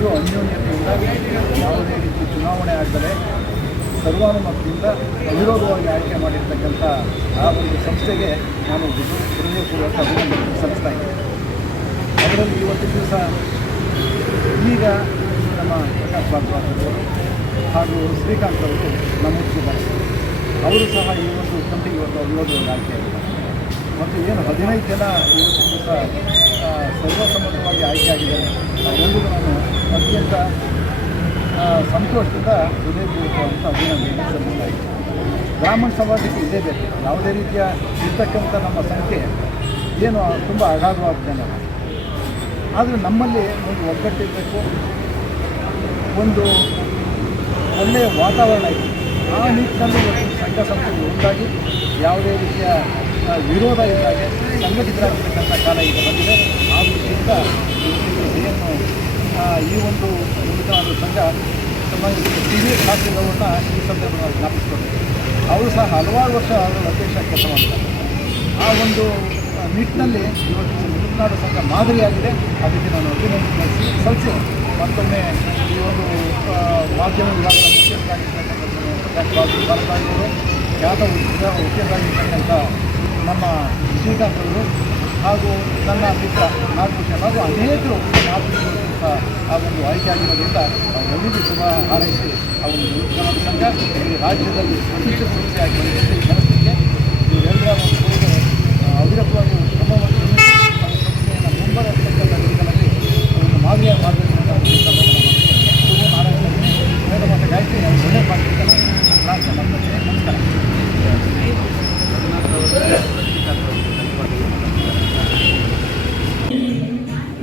ಎಲ್ಲರೂ ಅನ್ಯೋನ್ಯತೆಯಿಂದ ಯಾವುದೇ ರೀತಿ ಚುನಾವಣೆ ಆಗದೆ ಸರ್ವಾನುಮತದಿಂದ ಅವಿರೋಧವಾಗಿ ಆಯ್ಕೆ ಮಾಡಿರ್ತಕ್ಕಂಥ ಆ ಒಂದು ಸಂಸ್ಥೆಗೆ ನಾನು ಹೃದಯ- ಹೃದಯಪೂರ್ವಕ ಅಭಿನಂದನೆ ಸಲ್ಲಿಸ್ತಾ ಇದ್ದೇನೆ. ಅದರಲ್ಲಿ ಇವತ್ತು ದಿವಸ ಈಗ ನಮ್ಮ ಪ್ರಕಾಶ್ ಭಾರದ್ವಾಜ್ ಹಾಗೂ ಶ್ರೀಕಾಂತ್ ಅವರು ನಮೂದಿಸಿದ್ದಾರೆ. ಅವರು ಸಹ ಈ ಒಂದು ಕಮಿಟಿಗೆ ಇವತ್ತು ಅವಿರೋಧವಾಗಿ ಆಯ್ಕೆ ಮತ್ತು ಏನು ಹದಿನೈದು ಜನ ಇವತ್ತು ದಿವಸ ಸರ್ವಸಮ್ಮತವಾಗಿ ಆಯ್ಕೆ ಆಗಿದ್ದಾರೆ ಅವರೆಲ್ಲರಿಗೂ ನಾನು ಅತ್ಯಂತ ಸಂತೋಷದ ಸಂತೋಷದಿಂದ ಅಂತ ಅಭಿನಂದನೆ ಸಲ್ಲಿಸಲಾಯಿತು ಬ್ರಾಹ್ಮಣ ಸಮಾಜಕ್ಕೆ ಇದೇ ಬೇಕು. ಯಾವುದೇ ರೀತಿಯ ಇರ್ತಕ್ಕಂಥ ನಮ್ಮ ಸಂಖ್ಯೆ ಏನು ತುಂಬ ಅಗಾಧವಾದ ಜನ. ಆದರೆ ನಮ್ಮಲ್ಲಿ ಒಂದು ಒಗ್ಗಟ್ಟಿರಬೇಕು ಒಂದು ಒಳ್ಳೆಯ ವಾತಾವರಣ ಇದೆ. ಆ ನಿಟ್ಟಿನಲ್ಲಿ ಸಂಘ ಸಂಸ್ಥೆಗಳು ಉಂಟಾಗಿ ಯಾವುದೇ ರೀತಿಯ ವಿರೋಧ ಇಲ್ಲದೆ ಸಂಘಟಿತರಾಗಿರ್ತಕ್ಕಂಥ ಕಾಲ ಈಗ ಬಂದಿದೆ. ಆ ದೃಷ್ಟಿಯಿಂದ ಏನು ಈ ಒಂದು ಒಂದು ಸಂಘ ತಮ್ಮ ಟಿ ವಿ ಖಾತೆಗಳನ್ನು ಈ ಸಂದರ್ಭದಲ್ಲಿ ಜ್ಞಾಪಿಸ್ಕೊಂಡು ಅವರು ಸಹ ಹಲವಾರು ವರ್ಷ ಅವರು ಅಧ್ಯಕ್ಷ ಕೆಲಸ ಮಾಡ್ತಾರೆ. ಆ ಒಂದು ನಿಟ್ಟಿನಲ್ಲಿ ಇವತ್ತು ಮಲೆನಾಡು ಸಂಘ ಮಾದರಿಯಾಗಿದೆ. ಅದಕ್ಕೆ ನಾನು ಅಭಿನಂದನೆ ಸಲ್ಲಿಸಿ ಮತ್ತೊಮ್ಮೆ ಈ ಒಂದು ಮಾಧ್ಯಮ ವಿಭಾಗದ ಮುಖ್ಯಸ್ಥರಾಗಿರ್ತಕ್ಕಂಥ ಪ್ರಕಾಶ್ ಬಾಬು ಬಾಲರಾಜ್ ಅವರು, ಖ್ಯಾತ ಮುಖ್ಯಸ್ಥರಾಗಿರ್ತಕ್ಕಂಥ ನಮ್ಮ ಶ್ರೀಕಾಂತ್ ಅವರು ಹಾಗೂ ನನ್ನ ಮಿತ್ರ ನಾಗಭೂಷಣ್ ಹಾಗೂ ಅನೇಕರು ಮಾಧ್ಯಮಗಳು ಸಹ ಆ ಒಂದು ಆಯ್ಕೆ ಆಗಿರೋದ್ರಿಂದ ಅವರೆಲ್ಲರಿಗೂ ಶುಭ ಹಾರೈಸಿ ಅವರು ನೂತನ ಸಂಘ ಈ ರಾಜ್ಯದಲ್ಲಿ ಪ್ರತಿಷ್ಠಿತ ಸಂಸ್ಥೆಯಾಗಿ ಬಂದಿದೆ ಈ ಇವರೆಲ್ಲರ ಒಂದು ಅವಿರತವಾಗಿ ಕ್ರಮವನ್ನು ಸಂಸ್ಥೆಯನ್ನು ಮುಂಬರತಕ್ಕಂಥ ಒಂದು ಮಾದರಿಯ ಮಾಡಬೇಕಂತ ಶುಭ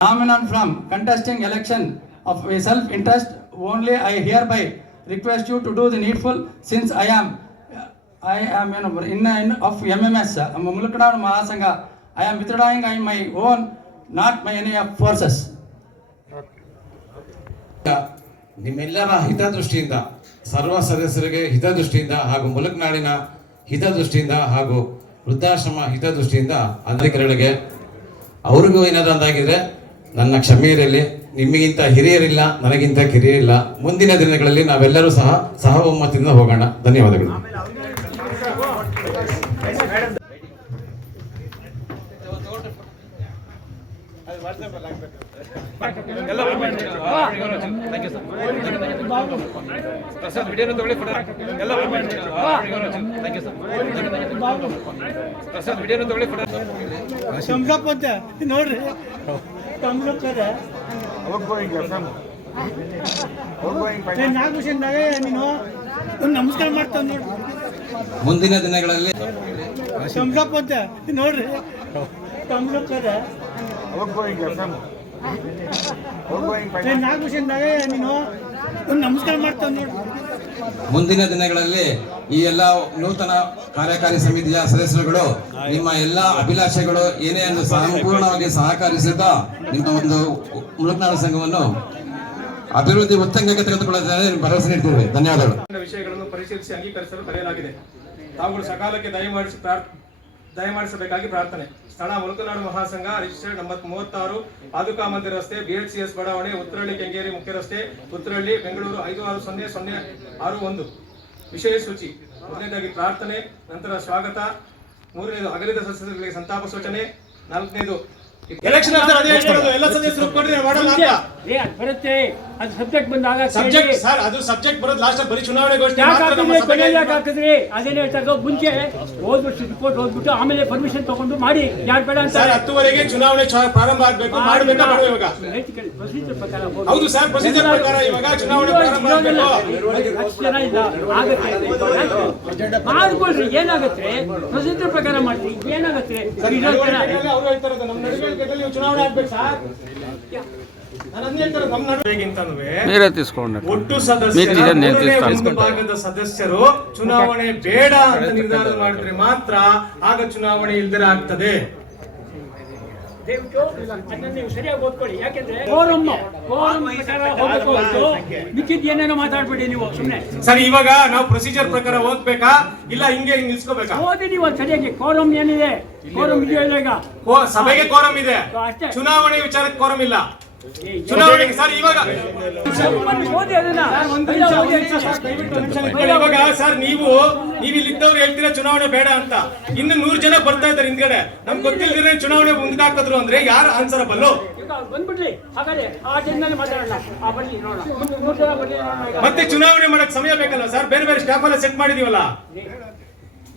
phenomenon from contesting election of a self-interest only I hereby request you to do the needful since I am I am you know, in, in of MMS uh, Mahasanga I am withdrawing I my own not my any of forces ನಿಮ್ಮೆಲ್ಲರ ಹಿತದೃಷ್ಟಿಯಿಂದ ಸರ್ವ ಸದಸ್ಯರಿಗೆ ಹಿತದೃಷ್ಟಿಯಿಂದ ಹಾಗೂ ಮುಲಕ್ನಾಡಿನ ಹಿತದೃಷ್ಟಿಯಿಂದ ಹಾಗೂ ವೃದ್ಧಾಶ್ರಮ ಹಿತದೃಷ್ಟಿಯಿಂದ ಅಧಿಕಾರಿಗಳಿಗೆ ಅವ್ರಿಗೂ ಏನಾದ್ರು ಅಂದಾಗಿದ್ರೆ ನನ್ನ ಕ್ಷಮೆ ಇರಲಿ ನಿಮಗಿಂತ ಹಿರಿಯರಿಲ್ಲ, ನನಗಿಂತ ಕಿರಿಯರಿಲ್ಲ. ಮುಂದಿನ ದಿನಗಳಲ್ಲಿ ನಾವೆಲ್ಲರೂ ಸಹ ಸಹಒಮ್ಮತದಿಂದ ಹೋಗೋಣ. ಧನ್ಯವಾದಗಳು. ಪ್ರಸಾದ್ ಸಂಸಪ್ ಅಂತ ನೋಡ್ರಿ ತಮ್ಲಕ್ ಅದ ನಾಲ್ಕು ವರ್ಷದಾಗ ನೀನು? ಒಂದು ನಮಸ್ಕಾರ ಮಾಡ್ತಾವ ನೋಡ್ರಿ ಮುಂದಿನ ದಿನಗಳಲ್ಲಿ ಸಂಸಪ್ ಅಂತ ನೋಡ್ರಿ. ತಮ್ಲಕ್ ಅದ ನಾಗಭೂಷಣದಾಗ ನೀನು? ಒಂದು ನಮಸ್ಕಾರ ಮಾಡ್ತಾವ್ ನೋಡು. ಮುಂದಿನ ದಿನಗಳಲ್ಲಿ ಈ ಎಲ್ಲ ನೂತನ ಕಾರ್ಯಕಾರಿ ಸಮಿತಿಯ ಸದಸ್ಯರುಗಳು, ನಿಮ್ಮ ಎಲ್ಲ ಅಭಿಲಾಷೆಗಳು ಏನೇ ಎಂದು ಸಂಪೂರ್ಣವಾಗಿ ಸಹಕರಿಸುತ್ತಾ ನಿಮ್ಮ ಒಂದು ಮುಳುಕ್ನಾಡು ಸಂಘವನ್ನು ಅಭಿವೃದ್ಧಿ ಉತ್ತಂಗಕ್ಕೆ ತೆಗೆದುಕೊಳ್ಳುತ್ತದೆ ಭರವಸೆ ನೀಡ್ತೇವೆ. ಧನ್ಯವಾದಗಳು. ವಿಷಯಗಳನ್ನು ಪರಿಶೀಲಿಸಿ ಅಂಗೀಕರಿಸಲು ಕರೆಯಲಾಗಿದೆ ತಾವುಗಳು ಸಕಾಲಕ್ಕೆ ದಯಮಾಡಿಸಿ ದಯಮಾಡಿಸಬೇಕಾಗಿ ಪ್ರಾರ್ಥನೆ. ಸ್ಥಳ ಮುಳುಕುನಾಡು ಮಹಾಸಂಘ ರಿಜಿಸ್ಟರ್ಡ್ ನಂಬರ್ ಮೂವತ್ತಾರು, ಪಾದುಕಾ ಮಂದಿರ ರಸ್ತೆ, ಬಿಎಚ್ಸಿಎಸ್ ಬಡಾವಣೆ, ಉತ್ತರಳ್ಳಿ ಕೆಂಗೇರಿ ಮುಖ್ಯ ರಸ್ತೆ, ಉತ್ತರಳ್ಳಿ ಬೆಂಗಳೂರು ಐದು ಆರು ಸೊನ್ನೆ ಸೊನ್ನೆ ಆರು ಒಂದು. ವಿಷಯ ಸೂಚಿ. ಮೊದಲನೇದಾಗಿ ಪ್ರಾರ್ಥನೆ, ನಂತರ ಸ್ವಾಗತ, ಮೂರನೇದು ಅಗಲಿದ ಸದಸ್ಯರಿಗೆ ಸಂತಾಪ ಸೂಚನೆ, ನಾಲ್ಕನೇದು ಎಲೆಕ್ಷನ್ ಎಲ್ಲ ಸದಸ್ಯರು ಏ ಅದು ಬರುತ್ತೆ. ಅದು ಸಬ್ಜೆಕ್ಟ್ ಬಂದಾಗ ಸಬ್ಜೆಕ್ಟ್ ಸರ್ ಅದು ಸಬ್ಜೆಕ್ಟ್ ಬರೋದು ಲಾಸ್ಟ್ ಬರೀ ಚುನಾವಣೆಗೋಷ್ಠಿ ಯಾಕೆ ಮಾತ್ರ ನಮ್ಮ ಹಾಕಿದ್ರಿ? ಸಭೆಗೆ ಕೊನೆಯಲ್ಲಿ ಯಾಕೆ ಹಾಕಿದ್ರಿ? ಅದೇನೇ ಹೇಳ್ತಾರೆ ಮುಂಚೆ ಓದ್ಬಿಟ್ಟು ರಿಪೋರ್ಟ್ ಓದ್ಬಿಟ್ಟು ಆಮೇಲೆ ಪರ್ಮಿಷನ್ ತಗೊಂಡು ಮಾಡಿ. ಯಾರು ಬೇಡ ಅಂತ ಸರ್ ಹತ್ತುವರೆಗೆ ಚುನಾವಣೆ ಚ- ಪ್ರಾರಂಭ ಆಗ್ಬೇಕು. ಮಾಡ್ಬೇಕಾ ಬೇಡ ಇವಾಗ? ಪ್ರೊಸೀಜರ್ ಪ್ರಕಾರ ಹೋಗಿ. ಹೌದು ಸರ್ ಪ್ರೊಸೀಜರ್ ಪ್ರಕಾರ ಇವಾಗ ಚುನಾವಣೆ ಪ್ರಾರಂಭ. ಆಗ್ಬೇಕು. ಹತ್ತು ಜನ ಇಲ್ಲ. ಆಗುತ್ತೆ. ಮಾಡ್ಕೊಳ್ರಿ ಏನಾಗುತ್ತೆ? ಪ್ರೊಸೀಜರ್ ಪ್ರಕಾರ ಮಾಡ್ರಿ ಏನಾಗುತ್ತೆ? ಸರ್, ಇರೋ ಜನ ನಡವಳಿಕೆಯಲ್ಲಿ ಅವ್ರು ಹೇಳ್ತಾ ನಮ್ಮ ನಡವಳಿಕೆಯಲ್ಲಿ ನೀವು ಚುನಾವಣೆ ಆಗ್ಬೇಕು ಸರ್ ನಾನು ಒಟ್ಟು ಸದಸ್ಯರ ಮೂರನೇ ಒಂದು ಭಾಗದ ಸದಸ್ಯರು ಚುನಾವಣೆ ಬೇಡ ಅಂತ ನಿರ್ಧಾರ ಮಾಡಿದ್ರೆ ಮಾತ್ರ ಆಗ ಚುನಾವಣೆ ಇಲ್ದರ ಆಗ್ತದೆ. ದಯವಿಟ್ಟು ಅದನ್ನ ನೀವು ಸರಿಯಾಗಿ ಓದ್ಕೊಳ್ಳಿ. ಯಾಕೆಂದ್ರೆ ಕೋರಮ್ ಕೋರಮ್ ಪ್ರಕಾರ ಹೋಗ್ಬೇಕು ಹೊರತು. ಮಿಕ್ಕಿದ್ ಏನೇನೋ ಮಾತಾಡ್ಬೇಡಿ ನೀವು ಸುಮ್ಮನೆ ಸರ್ ಇವಾಗ ನಾವು ಪ್ರೊಸೀಜರ್ ಪ್ರಕಾರ ಓದ್ಬೇಕಾ? ಇಲ್ಲ ಹಿಂಗೆ ಹಿಂಗ್ ನಿಲ್ಸ್ಕೋಬೇಕಾ? ಓದಿ ನೀವು ಅದು ಸರಿಯಾಗಿ. ಕೋರಮ್ ಏನಿದೆ? ಕೋರಮ್ ಇದೆಯೋ ಇಲ್ಲ ಈಗ? ಕೋ- ಸಭೆಗೆ ಕೋರಂ ಇದೆ. ಅಷ್ಟೇ. ಚುನಾವಣೆ ವಿಚಾರಕ್ಕೆ ಕೋರಂ ಇಲ್ಲ. ಚುನಾವಣೆಗೆ ಸರ್ ಇವಾಗ ಸರ್ ನೀವು ನೀವು ಇಲ್ಲಿದ್ದವ್ರು ಹೇಳ್ತೀರಾ ಚುನಾವಣೆ ಬೇಡ ಅಂತ? ಇನ್ನು ನೂರು ಜನ ಬರ್ತಾ ಇದ್ದಾರೆ ಹಿಂದ್ಗಡೆ. ನಮ್ಗೆ ಗೊತ್ತಿಲ್ದಿರ ಚುನಾವಣೆ ಮುಂದೆ ಹಾಕಿದ್ರು ಅಂದ್ರೆ ಯಾರು ಆನ್ಸರ್ ಬಲ್ಲು ಮತ್ತೆ ಚುನಾವಣೆ ಮಾಡಕ್ ಸಮಯ ಬೇಕಲ್ಲ ಸರ್? ಬೇರೆ ಬೇರೆ ಸ್ಟಾಫ್ ಎಲ್ಲ ಸೆಟ್ ಮಾಡಿದೀವಲ್ಲ?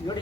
ನೋಡಿ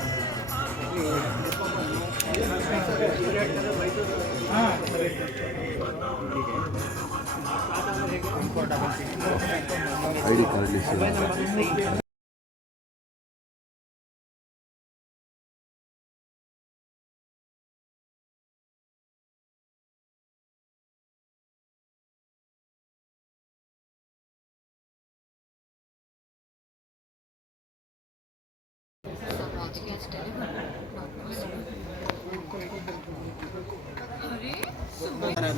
ఐడి కార్డు against anyone.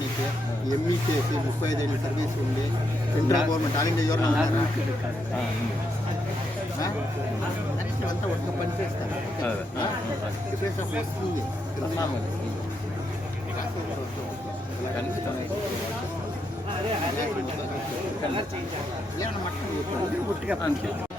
మీకు ఎంఈ చేసి ముప్పై ఐదేళ్ళు సర్వీస్ ఉంది. Central government all India your అంతా ఒక్క పని చేస్తారు? డిఫరెన్స్ ఆఫ్ వస్తుంది గుట్టిగా నా కజిన్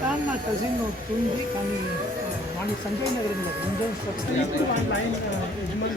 ಕನ್ನತ್ತ ಸಿನ್ನು ತುಂಡಿ ಕನಿ ಮಾನಿ ಸಂಜಯ್ ನಗರದಿಂದ ಮಿಂಜೆನ್ ಸ್ಟ್ರೈಟ್ ವಾ ಲೈನ್ ಯಜಮಲ್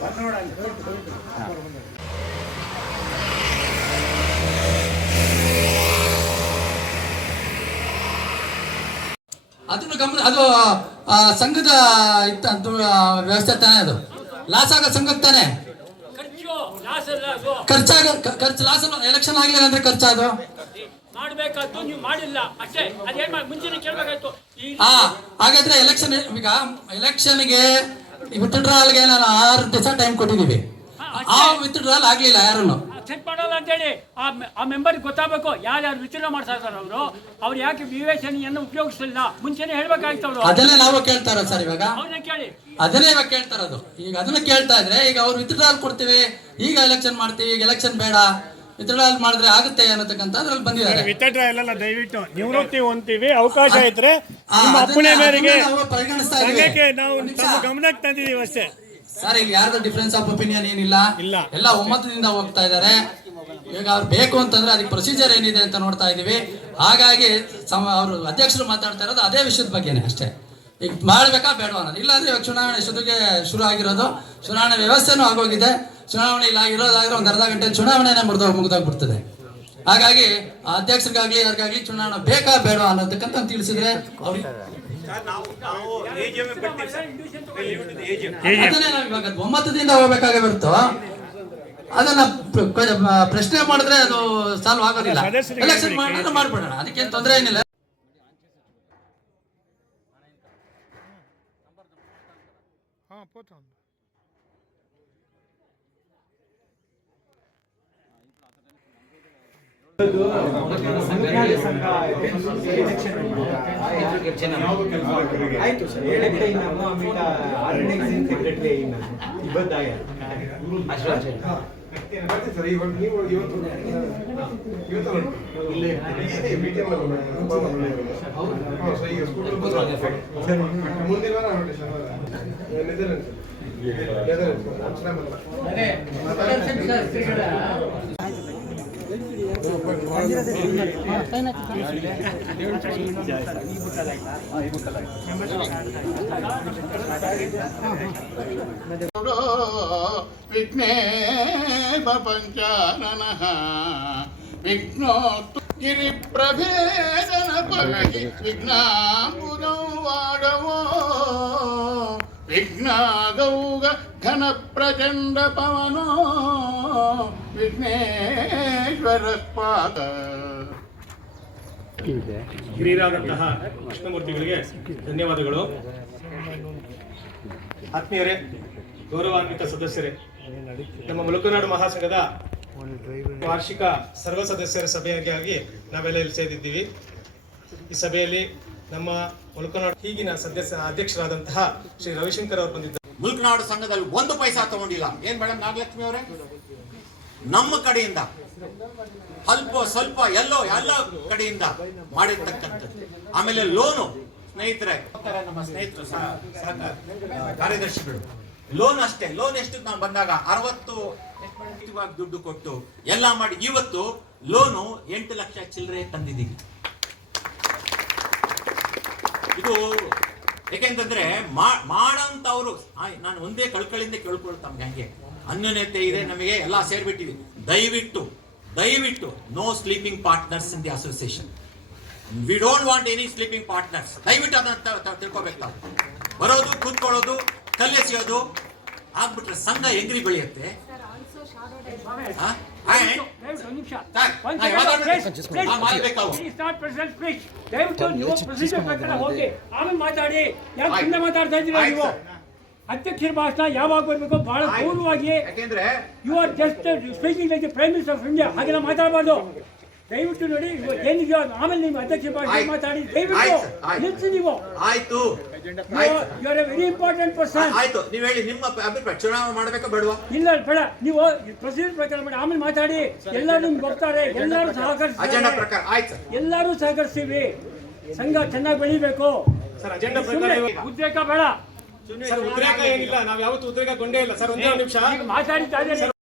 ಬರ್ನೋಡ ಅದನ್ನು ಗಮನ ಅದು ಸಂಘದ ಇತ್ತ ವ್ಯವಸ್ಥೆ ತಾನೇ ಅದು. ಲಾಸ್ ಆಗೋ ಸಂಘಕ್ಕೆ ತಾನೆ ಖರ್ಚಾಗ ಖರ್ಚು ಲಾಸ್ ಎಲೆಕ್ಷನ್ ಆಗ್ಲಿಲ್ಲ ಅಂದ್ರೆ ಖರ್ಚಾದು ಮಾಡ್ಬೇಕಾದ್ದು ನೀವು ಮಾಡಿಲ್ಲ. ಅಷ್ಟೇ ಅದೇನ್ ಮಾಡಿ ಮುಂಚೆನೆ ಕೇಳ್ಬೇಕಾಯ್ತು. ಈ ಆ ಹಾಗಾದ್ರೆ ಎಲೆಕ್ಷನ್ ಈಗ ಎಲೆಕ್ಷನ್ಗೆ ವಿತ್ಡ್ರಾಲ್ಗೆ ನಾನು ಆರು ದಿವಸ ಟೈಮ್ ಕೊಟ್ಟಿದ್ದೀವಿ. ಆ ವಿತ್ಡ್ರಾಲ್ ಆಗ್ಲಿಲ್ಲ ಯಾರನ್ನು? ಅಕ್ಸೆಪ್ಟ್ ಮಾಡಲ್ಲ ಅಂತೇಳಿ ಆ ಮೆ- ಆ ಮೆಂಬರ್ಗೆ ಗೊತ್ತಾಗಬೇಕು ಯಾರ್ಯಾರು ವಿಚಾರ ಮಾಡ್ತಾ ಇದ್ದಾರೆ ಅವರು. ಅವ್ರು ಯಾಕೆ ವಿವೇಚನೆಯನ್ನು ಉಪಯೋಗಿಸಲಿಲ್ಲ? ಮುಂಚೆನೆ ಹೇಳ್ಬೇಕಾಗಿತ್ತು ಅವರು. ಅದನ್ನೇ ನಾವು ಕೇಳ್ತಾರ ಸರ್ ಇವಾಗ. ಅವ್ರನ್ನ ಕೇಳಿ. ಅದನ್ನೇ ಇವಾಗ ಕೇಳ್ತಾರ ಇರೋದು ಈಗ ಅದನ್ನ ಕೇಳ್ತಾ ಇದ್ರೆ ಈಗ ಅವ್ರು ವಿತ್ಡ್ರಾಲ್ ಕೊಡ್ತೀವಿ ಈಗ ಎಲೆಕ್ಷನ್ ಮಾಡ್ತೀವಿ ಈಗ ಎಲೆಕ್ಷನ್ ಬೇಡ. ವಿತ್ಡ್ರಾಲ್ ಮಾಡಿದ್ರೆ ಆಗುತ್ತೆ ಅನ್ನತಕ್ಕಂತ ಅದ್ರಲ್ಲಿ ಬಂದಿದ್ದಾರೆ. ವಿತಡ್ರ ಇಲ್ಲ ದಯವಿಟ್ಟು ನಿವೃತ್ತಿ ಹೊಂತೀವಿ ಅವಕಾಶ ಇದ್ರೆ ಆ, ನಿಮ್ಮ ಅದನ್ನ- ಅಪ್ಪಣೆ ಮೇರೆಗೆ ಅದನ್ನ ನಾವು ಪರಿಗಣಿಸ್ತಾ ಇದ್ದೀವಿ. ಸಂಘಕ್ಕೆ ನಾವು ತಮ್ಮ ಗಮನಕ್ಕೆ ತಂದಿದ್ದೀವಿ ಅಷ್ಟೇ. ಸರ್ ಇಲ್ಲಿ ಯಾರ್ದು ಡಿಫ್ರೆನ್ಸ್ ಆಫ್ ಒಪಿನಿಯನ್ ಏನಿಲ್ಲ? ಇಲ್ಲ. ಎಲ್ಲ ಒಮ್ಮತದಿಂದ ಹೋಗ್ತಾ ಇದ್ದಾರೆ. ಈಗ ಅವ್ರು ಬೇಕು ಅಂತಂದ್ರೆ ಅದಕ್ಕೆ ಪ್ರೊಸೀಜರ್ ಏನಿದೆ ಅಂತ ನೋಡ್ತಾ ಇದೀವಿ ಹಾಗಾಗಿ ಸಮ ಅವರು ಅಧ್ಯಕ್ಷರು ಮಾತಾಡ್ತಾ ಇರೋದು ಅದೇ ವಿಷಯದ ಬಗ್ಗೆನೇ ಅಷ್ಟೇ. ಈಗ ಮಾಡ್ಬೇಕಾ ಬೇಡವಾ ಅನ್ನೋದು. ಇಲ್ಲಾಂದ್ರೆ ಇವಾಗ ಚುನಾವಣೆ ಶುದ್ಧಿಗೆ ಶುರು ಆಗಿರೋದು. ಚುನಾವಣೆ ವ್ಯವಸ್ಥೆನೂ ಆಗೋಗಿದೆ. ಚುನಾವಣೆ ಇಲ್ಲ ಆಗಿರೋದಾದ್ರೆ ಒಂದು ಅರ್ಧ ಗಂಟೆ ಚುನಾವಣೆನೇ ಮುರಿದೋ ಮುಗಿದೋಗ್ಬಿಡ್ತದೆ. ಹಾಗಾಗಿ ಅಧ್ಯಕ್ಷರಿಗಾಗ್ಲಿ ಯಾರಿಗಾಗ್ಲಿ ಚುನಾವಣೆ ಬೇಕಾ ಬೇಡವಾ ಅನ್ನೋದಕ್ಕಂತ ತಿಳಿಸಿದ್ರೆ ಅವ್ರಿಗೆ ಅದನ್ನೇ ನಾವು ಇವಾಗ ಒಮ್ಮತದಿಂದ ಹೋಗ್ಬೇಕಾಗಿ ಬರುತ್ತೋ? ಅದನ್ನ ಪ್ರಶ್ನೆ ಮಾಡಿದ್ರೆ ಅದು ಸಾಲ್ವ್ ಆಗೋದಿಲ್ಲ. ಎಲೆಕ್ಷನ್ ಮಾಡಿದ್ರೆ ಮಾಡ್ಬಿಡೋಣ. ಅದಕ್ಕೇನು ತೊಂದರೆ ಏನಿಲ್ಲ. ಆಯ್ತು ಸರ್ ಹೇಳಿದ್ದೆ ಇನ್ನು ಅಮೀಟ ಆರ್ಗನೈಸಿಂಗ್ ಸೆಕ್ರೆಟರಿ ಇನ್ನು ಇಬ್ಬದ್ದಾಯ ವಿಘ್ನೇಶ ಪಂಚಾನನಃ ವಿಘ್ನೋತ್ತು ಗಿರಿಪ್ರಭೇದನ ಪಗಿ ವಿಘ್ನಾಂಬುದೌ ವಾಡವೋ. ವಿಘ್ನಾಗೌಗ ಘನ ಪ್ರಚಂಡ ಪವನೋ ವಿಘ್ನೇಶ್ವರ ಪಾದ. ಹಿರಿಯರಾದಂತಹ ಕೃಷ್ಣಮೂರ್ತಿಗಳಿಗೆ ಧನ್ಯವಾದಗಳು. ಆತ್ಮೀಯರೇ ಗೌರವಾನ್ವಿತ ಸದಸ್ಯರೇ ನಮ್ಮ ಮುಲುಕನಾಡು ಮಹಾಸಂಘದ ವಾರ್ಷಿಕ ಸರ್ವ ಸದಸ್ಯರ ಸಭೆಯಾಗಿ ನಾವೆಲ್ಲ ಇಲ್ಲಿ ಸೇರಿದ್ದೀವಿ. ಈ ಸಭೆಯಲ್ಲಿ ನಮ್ಮ ಮುಲುಕುನಾಡು ಈಗಿನ ಸದಸ್ಯ ಅಧ್ಯಕ್ಷರಾದಂತಹ ಶ್ರೀ ರವಿಶಂಕರ್ ಅವರು ಬಂದಿದ್ದಾರೆ ಮುಲ್ಕನಾಡು ಸಂಘದಲ್ಲಿ ಒಂದು ಪೈಸಾ ತಗೊಂಡಿಲ್ಲ. ಏನ್ ಮೇಡಮ್, ನಾಗಲಕ್ಷ್ಮಿ ಅವರೇ? ನಮ್ಮ ಕಡೆಯಿಂದ ಅಲ್ಪ ಸ್ವಲ್ಪ ಎಲ್ಲೋ ಎಲ್ಲ ಕಡೆಯಿಂದ ಮಾಡಿರ್ತಕ್ಕಂಥದ್ದು. ಆಮೇಲೆ ಲೋನು ಸ್ನೇಹಿತರೆ ನಮ್ಮ ಸ್ನೇಹಿತರು ಕಾರ್ಯದರ್ಶಿಗಳು. ಲೋನ್ ಅಷ್ಟೇ. ಲೋನ್ ಎಷ್ಟು ನಾವು ಬಂದಾಗ ಅರವತ್ತು ದುಡ್ಡು ಕೊಟ್ಟು ಎಲ್ಲ ಮಾಡಿ. ಇವತ್ತು ಲೋನು ಎಂಟು ಲಕ್ಷ ಚಿಲ್ಲರೆ ತಂದಿದ್ದೀವಿ ಇದು ಯಾಕೆಂತಂದ್ರೆ ಮಾಡಂತವ್ರು ನಾನು ಒಂದೇ ಕಳ್ಕಳಿಂದ ಕೇಳ್ಕೊಳ್ತಾ ತಮ್ಗೆ ಹಂಗೆ. ಅನ್ಯೋನ್ಯತೆ ಇದೆ ನಮಗೆ, ಎಲ್ಲ ಸೇರ್ಬಿಟ್ಟಿವಿ. ದಯವಿಟ್ಟು ದಯವಿಟ್ಟು no sleeping partners in the association we don't want any sleeping partners ದಯವಿಟ್ಟು ಅದನ್ನ ತಿಳ್ಕೊಬೇಕು ನಾವು ಬರೋದು, ಕೂತ್ಕೊಳ್ಳೋದು ಕಲ್ಲೆಸೆಯೋದು ಆಗ್ಬಿಟ್ರೆ ಸಂಘ ಹೆಂಗ್ರಿ ಬೆಳೆಯುತ್ತೆ? ದಯವಿಟ್ಟು ನೀವು ಪ್ರೊಸೀಜರ್ ಪ್ರಕಾರ ಹೋಗಿ ಆಮೇಲೆ ಮಾತಾಡಿ. ಯಾಕೆ ಹಿಂದೆ ಮಾತಾಡ್ತಾ ಇದ್ದೀರಾ ನೀವು. ಅಧ್ಯಕ್ಷರ ಭಾಷಣ ಯಾವಾಗ ಬರಬೇಕು? ಬಹಳ ಗೌರವವಾಗಿ ಯಾಕೆಂದ್ರೆ you are just speaking like prime minister of India ಹಾಗೆಲ್ಲ ಮಾತಾಡಬಾರ್ದು. ದಯವಿಟ್ಟು ನೋಡಿ ಏನಿದೆಯೋ ಆಮೇಲೆ ನಿಮ್ಮ ಅಧ್ಯಕ್ಷ ಭಾಷೆ ಮಾತಾಡಿ ದಯವಿಟ್ಟು. ನಿಲ್ಸಿ ನೀವು. ಆಯ್ತು. ಆಯ್ತು. You are a very important person ಆಯ್ತು. ನೀವ್ ಹೇಳಿ ನಿಮ್ಮ ಅಭಿಪ್ರಾಯ ಚುನಾವಣೆ ಮಾಡಬೇಕು ಬೇಡವಾ? ಇಲ್ಲ ಬೇಡ. ನೀವು ಪ್ರೊಸೀಜರ್ ಪ್ರಕಾರ ಮಾಡಿ ಆಮೇಲೆ ಮಾತಾಡಿ. ಎಲ್ಲರೂ ನಿಮ್ಗೆ ಬರ್ತಾರೆ ಎಲ್ಲರೂ ಅಜೆಂಡಾ ಸಹಕರಿಸ್ತಾರೆ. ಪ್ರಕಾರ. ಆಯ್ತು. ಎಲ್ಲರೂ ಸಹಕರಿಸ್ತೀವಿ. ಸಂಘ ಚೆನ್ನಾಗಿ ಬೆಳಿಬೇಕು. ಸರ್ ಅಜೆಂಡಾ ಪ್ರಕಾರ ಸುಮ್ನೆ ಉದ್ರೇಕ ಬೇಡ. ಸರ್ ಉದ್ರೇಕ ಏನಿಲ್ಲ. ನಾವು ಯಾವತ್ತೂ ಉದ್ರೇಕ ಕೊಂಡೇ ಇಲ್ಲ. ಸರ್ ಒಂದೇ ನಿಮಿಷ. ಮಾತಾಡಿ ಮಾತಾಡಿದ್ದಾರೆ